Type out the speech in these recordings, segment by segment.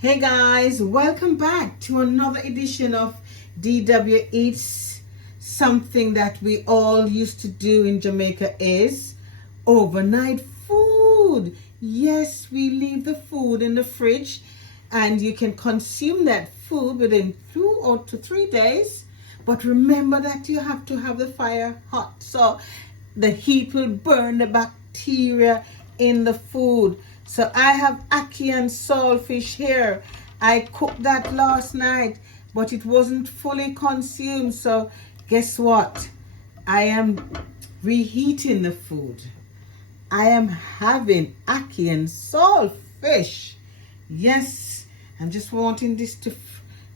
Hey guys, welcome back to another edition of DW Eats. Something that we all used to do in Jamaica is overnight food. Yes, we leave the food in the fridge and you can consume that food within 2 or 3 days. But remember that you have to have the fire hot so the heat will burn the bacteria in the food. So I have ackee and saltfish here. I cooked that last night, but it wasn't fully consumed. So guess what? I am reheating the food. I am having ackee and saltfish. Yes, I'm just wanting this to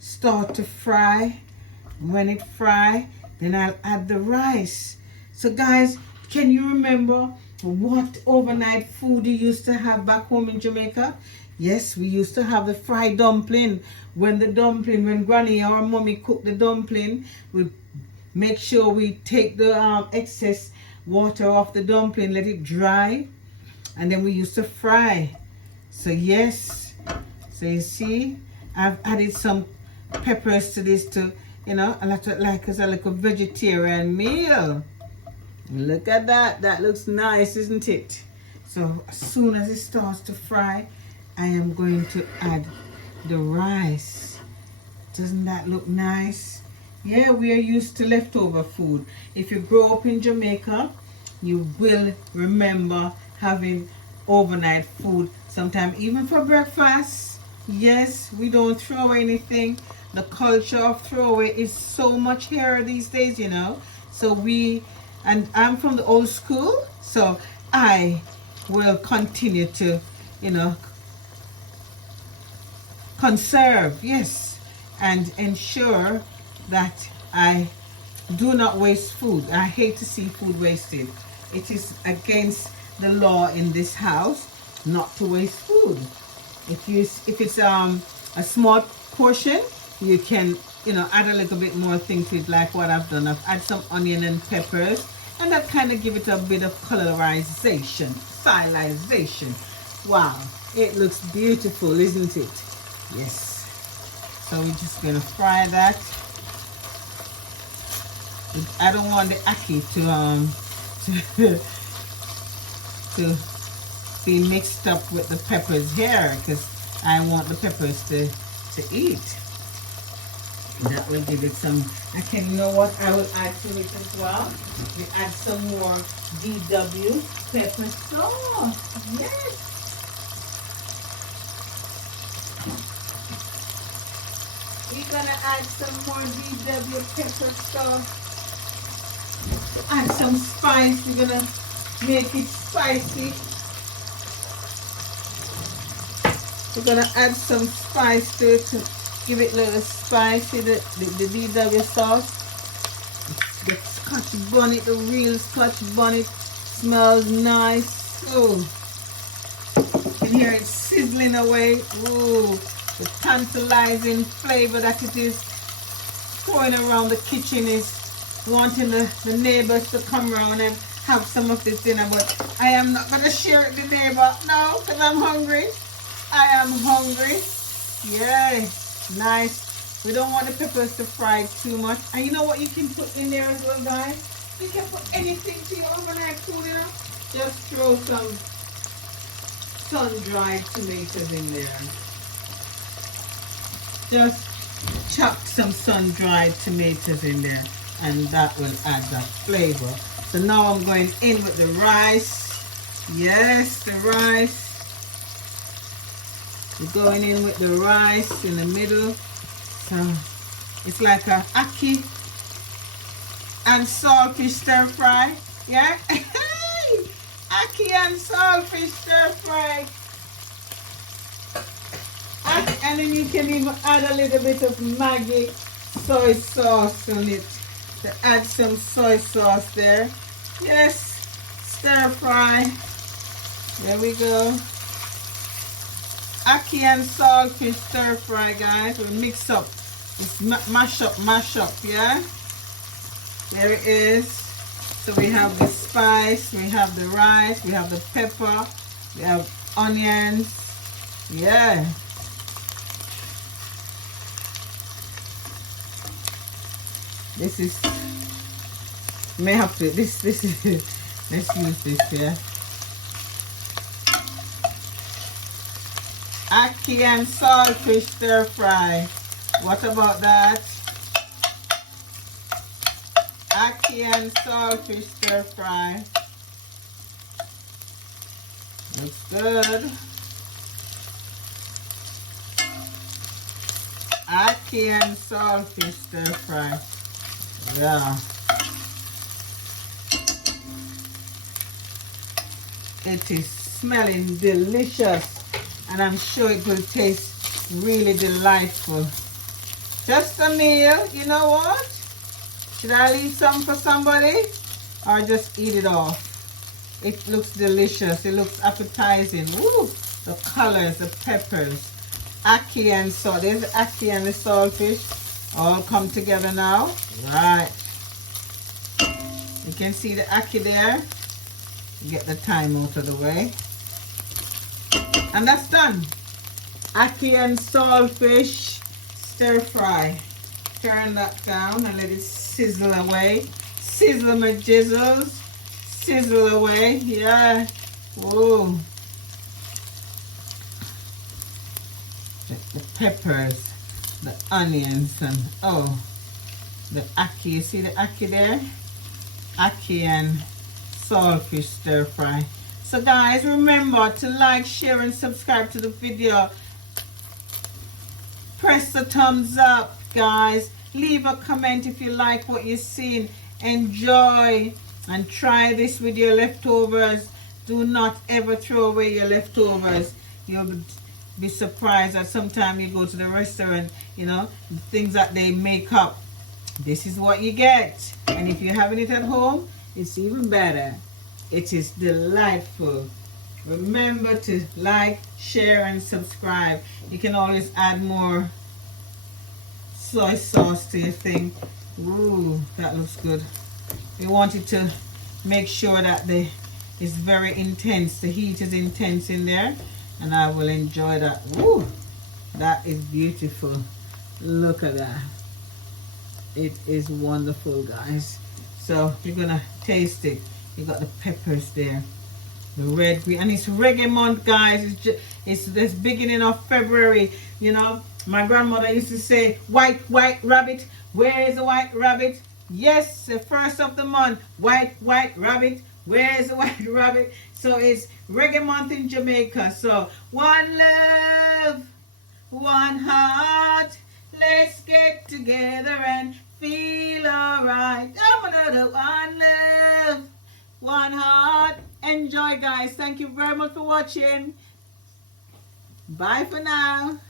start to fry. When it fry, then I'll add the rice. So guys, can you remember what overnight food you used to have back home in Jamaica? Yes, we used to have the fried dumpling. When granny or mommy cooked the dumpling, we make sure we take the excess water off the dumpling, let it dry, and then we used to fry. So yes, so you see, I've added some peppers to this to, you know, I like as a little vegetarian meal. Look at that. That looks nice, isn't it? So as soon as it starts to fry, I am going to add the rice. Doesn't that look nice? Yeah, we are used to leftover food. If you grow up in Jamaica, you will remember having overnight food, sometimes even for breakfast. Yes, we don't throw anything. The culture of throwaway is so much here these days, you know. So and I'm from the old school, so I will continue to, you know, conserve, yes, and ensure that I do not waste food. I hate to see food wasted. It is against the law in this house not to waste food. If it's a small portion, you can, you know, add a little bit more things to it, like what I've done. I've added some onion and peppers, and that kind of give it a bit of colorization, stylization. Wow, it looks beautiful, isn't it? Yes. So we're just gonna fry that. I don't want the ackee to be mixed up with the peppers here, because I want the peppers to eat. That will give it some. You know what I will add to it as well? We add some more DW pepper sauce. Yes. We're gonna add some more DW pepper sauce. Add some spice. We're gonna make it spicy. We're gonna add some spice to it to give it a little spicy, the DW sauce. The Scotch bonnet, the real Scotch bonnet, smells nice. Oh, you can hear it sizzling away. Ooh, the tantalizing flavor that it is going around the kitchen is wanting the neighbors to come around and have some of this dinner. But I am not going to share it with the neighbor, no, because I'm hungry. I am hungry. Yay. Nice. We don't want the peppers to fry too much. And you know what you can put in there as well, guys? You can put anything to your overnight food, you know? Just throw some sun-dried tomatoes in there. Just chop some sun-dried tomatoes in there, and that will add that flavor. So now I'm going in with the rice. Yes, the rice. We're going in with the rice in the middle. So it's like a ackee and saltfish stir fry. Yeah? Ackee and saltfish stir fry. And then you can even add a little bit of Maggi soy sauce on it. To add some soy sauce there. Yes. Stir fry. There we go. Ackee and saltfish stir fry, guys. We mix up. It's mash up, yeah? There it is. So we have the spice, we have the rice, we have the pepper, we have onions. Yeah. This is, may have to, this is, let's use this here. Ackee and saltfish stir fry. What about that? Ackee and saltfish stir fry. Looks good. Ackee and saltfish stir fry. Yeah. It is smelling delicious. And I'm sure it will taste really delightful. Just a meal, you know what? Should I leave some for somebody? Or just eat it off? It looks delicious. It looks appetizing. Woo! The colors, the peppers. Ackee and salt. There's the ackee and the saltfish. All come together now. Right. You can see the ackee there. Get the thyme out of the way. And that's done. Ackee and saltfish stir fry. Turn that down and let it sizzle away. Sizzle my jizzles. Sizzle away. Yeah. Whoa. The peppers, the onions, and oh, the ackee. You see the ackee there? Ackee and saltfish stir fry. So guys, remember to like, share and subscribe to the video. Press the thumbs up, guys. Leave a comment if you like what you've seen. Enjoy and try this with your leftovers. Do not ever throw away your leftovers. You'll be surprised that sometimes you go to the restaurant, you know, the things that they make up. This is what you get. And if you're having it at home, it's even better. It is delightful. Remember to like, share, and subscribe. You can always add more soy sauce to your thing. Ooh, that looks good. We wanted to make sure that it's very intense. The heat is intense in there, and I will enjoy that. Ooh, that is beautiful. Look at that. It is wonderful, guys. So you're gonna taste it. You got the peppers there, the red, green, and it's reggae month, guys. It's this beginning of February. You know, my grandmother used to say, white rabbit, where is the white rabbit? Yes, the first of the month, white rabbit, where is the white rabbit? So it's reggae month in Jamaica. So one love, one heart, let's get together and feel alright. Another one love, one heart. Enjoy, guys. Thank you very much for watching. Bye for now.